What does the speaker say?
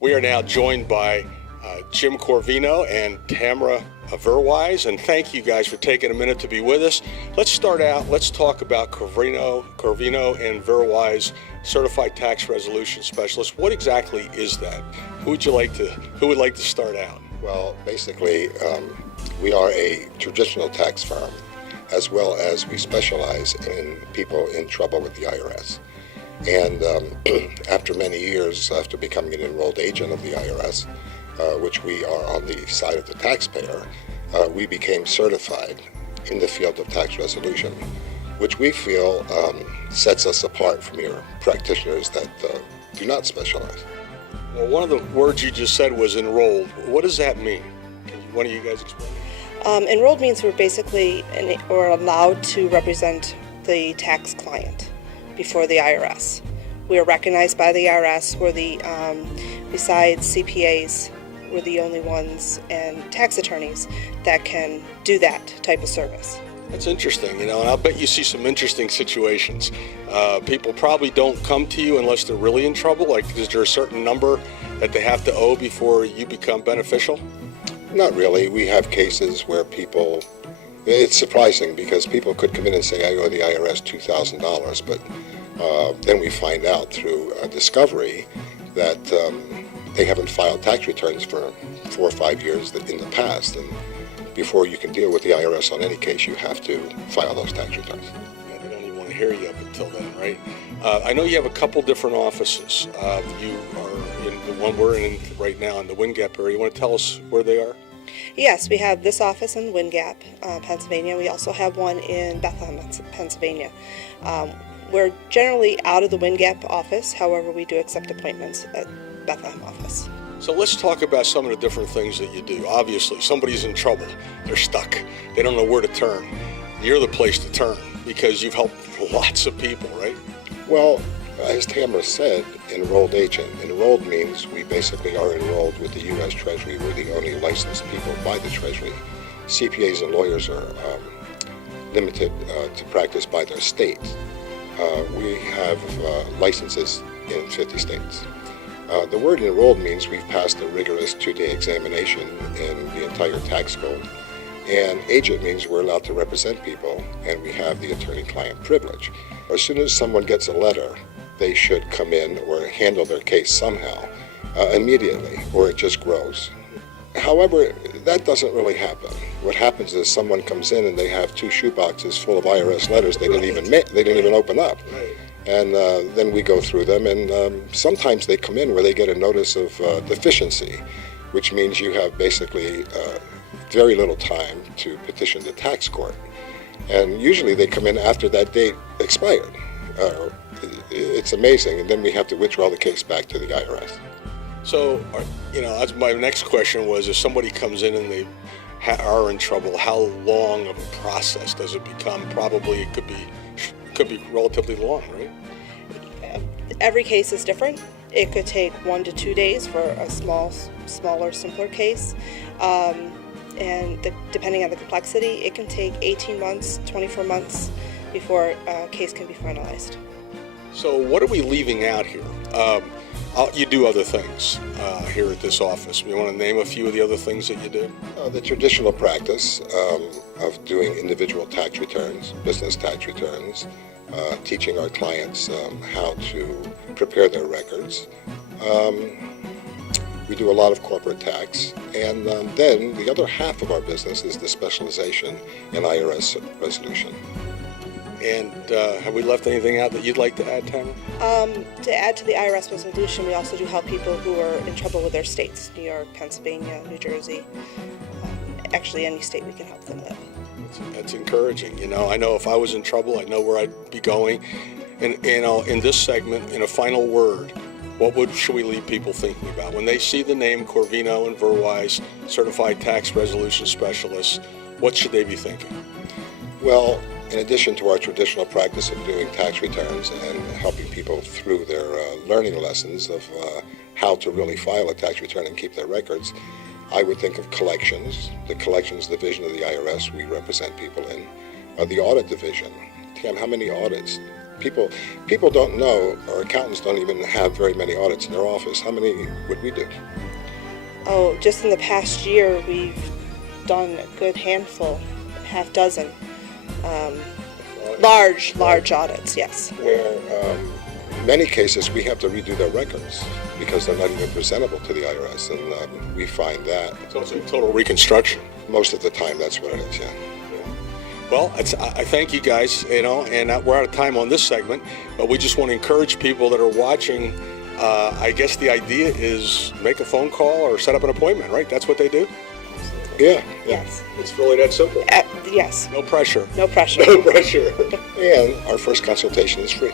We are now joined by Jim Corvino and Tamara Verwise, and thank you guys for taking a minute to be with us. Let's start out, let's talk about Corvino and Verwise Certified Tax Resolution Specialist. What exactly is that? Who would like to start out? Well, basically, we are a traditional tax firm, as well as we specialize in people in trouble with the IRS. And after many years, after becoming an enrolled agent of the IRS, which we are on the side of the taxpayer, we became certified in the field of tax resolution, which we feel sets us apart from your practitioners that do not specialize. Well, one of the words you just said was enrolled. What does that mean? One of you guys explain? Enrolled means we're basically allowed to represent the tax client before the IRS. We are recognized by the IRS. We're besides CPAs, we're the only ones and tax attorneys that can do that type of service. That's interesting, and I'll bet you see some interesting situations. People probably don't come to you unless they're really in trouble. Like, is there a certain number that they have to owe before you become beneficial? Not really. We have cases where it's surprising because people could come in and say, I owe the IRS $2,000, but then we find out through discovery that they haven't filed tax returns for 4 or 5 years in the past. And before you can deal with the IRS on any case, you have to file those tax returns. Yeah, they don't even want to hear you up until then, right? I know you have a couple different offices. You are in the one we're in right now in the Wind Gap area. You want to tell us where they are? Yes, we have this office in Wind Gap, Pennsylvania. We also have one in Bethlehem, Pennsylvania. We're generally out of the Wind Gap office. However, we do accept appointments at Bethlehem office. So let's talk about some of the different things that you do. Obviously, somebody's in trouble. They're stuck. They don't know where to turn. You're the place to turn because you've helped lots of people, right? Well, as Tamara said, enrolled agent. Enrolled means we basically are enrolled with the U.S. Treasury. We're the only licensed people by the Treasury. CPAs and lawyers are limited to practice by their state. We have licenses in 50 states. The word enrolled means we've passed a rigorous 2-day examination in the entire tax code. And agent means we're allowed to represent people, and we have the attorney-client privilege. As soon as someone gets a letter, they should come in or handle their case somehow, immediately, or it just grows. However, that doesn't really happen. What happens is someone comes in and they have 2 shoeboxes full of IRS letters they didn't even open up. And then we go through them, and sometimes they come in where they get a notice of deficiency, which means you have basically very little time to petition the tax court. And usually they come in after that date expired. It's amazing, and then we have to withdraw the case back to the IRS. So, that's my next question was, if somebody comes in and they are in trouble, how long of a process does it become? Probably it could be relatively long, right? Every case is different. It could take 1 to 2 days for a smaller, simpler case. And depending on the complexity, it can take 18 months, 24 months before a case can be finalized. So what are we leaving out here? You do other things here at this office. You want to name a few of the other things that you do? The traditional practice of doing individual tax returns, business tax returns, teaching our clients how to prepare their records. We do a lot of corporate tax, and then the other half of our business is the specialization in IRS resolution. And have we left anything out that you'd like to add, Tamara? To add to the IRS resolution, we also do help people who are in trouble with their states, New York, Pennsylvania, New Jersey, actually any state we can help them with. That's encouraging. I know if I was in trouble, I know where I'd be going. And in this segment, in a final word, should we leave people thinking about? When they see the name Corvino and Verwise, Certified Tax Resolution Specialists, what should they be thinking? Well, in addition to our traditional practice of doing tax returns and helping people through their learning lessons of how to really file a tax return and keep their records, I would think of collections, the collections division of the IRS we represent people in, the audit division. Tam, how many audits People don't know, or accountants don't even have very many audits in their office. How many would we do? Oh, just in the past year, we've done a good handful, half dozen. Large audits, yes. Where in many cases we have to redo their records because they're not even presentable to the IRS, and we find that So it's a total reconstruction. most of the time that's what it is, yeah. Well, I thank you guys, and we're out of time on this segment, but we just want to encourage people that are watching. I guess the idea is make a phone call or set up an appointment, right? That's what they do? Yeah. Yes. It's really that simple. Yes. No pressure. No pressure. No pressure. And our first consultation is free.